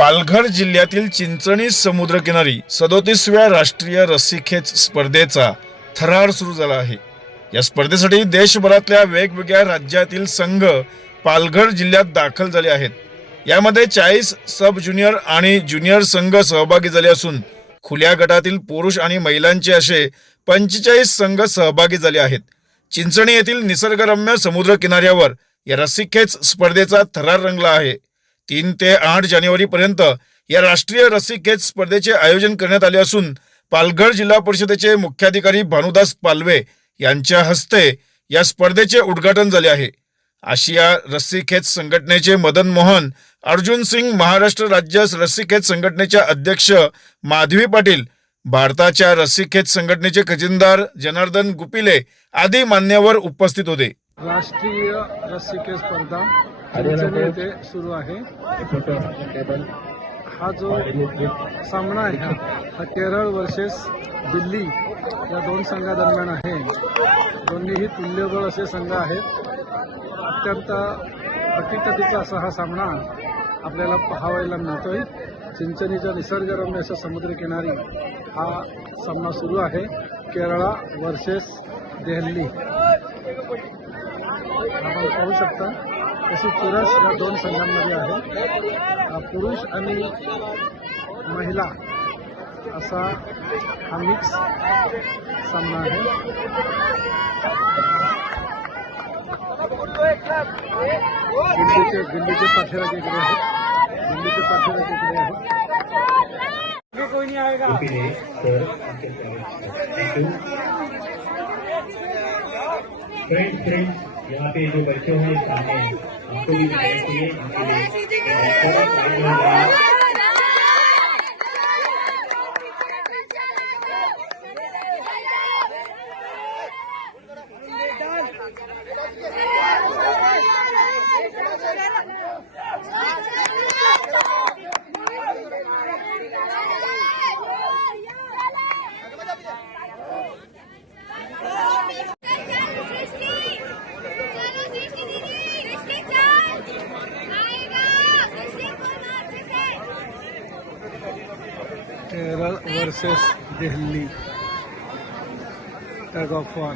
पालघर जिल्ह्यातील चिंचणी समुद्रकिनारी सदोतीसव्या राष्ट्रीय रस्सीखेच स्पर्धेचा थरार सुरू झाला आहे. या स्पर्धेसाठी देशभरातल्या वेगवेगळ्या राज्यातील संघ पालघर जिल्ह्यात दाखल झाले आहेत. यामध्ये चाळीस सब ज्युनियर आणि ज्युनियर संघ सहभागी झाले असून खुल्या गटातील पुरुष आणि महिलांचे असे पंचेचाळीस संघ सहभागी झाले आहेत. चिंचणी येथील निसर्गरम्य समुद्र किनाऱ्यावर या रस्सीखेच स्पर्धेचा थरार रंगला आहे. तीन ते आठ जानेवारी पर्यंत या राष्ट्रीय रस्सीखेच स्पर्धेचे आयोजन करण्यात आले असून पालघर जिल्हा परिषदेचे मुख्याधिकारी भानुदास पालवे यांच्या हस्ते या स्पर्धेचे उद्घाटन झाले आहे. आशिया रस्सीखेच संघटनेचे मदन मोहन अर्जुन सिंग महाराष्ट्र राज्य रस्सीखेच संघटनेच्या अध्यक्ष माधवी पाटील भारताच्या रस्सीखेच संघटनेचे खजिनदार जनार्दन गुपिले आदी मान्यवर उपस्थित होते. राष्ट्रीय रस्सीखेच स्पर्धा येथे सुरू आहे. हा जो सामना आहे हा. हा केरळ वर्सेस दिल्ली या दोन संघादरम्यान आहे. दोन्हीही तुल्यबळ असे संघ आहेत. अत्यंत अटीतटीचा असा हा सामना आपल्याला पाहावायला मिळतोय. चिंचणीच्या निसर्गरम्य अशा समुद्रकिनारी हा सामना सुरू आहे. केरळा वर्सेस दिल्ली. पाहू शकता, तशी चुरस या दोन संघांमध्ये आहे. पुरुष आणि महिला असा हा मिक्स सामना आहे. दिल्लीचे कोई नहीं आएगा यहाँ पे जो बच्चे हैं सामने आपको भी बताया चाहिए Kerala versus Delhi tug of war.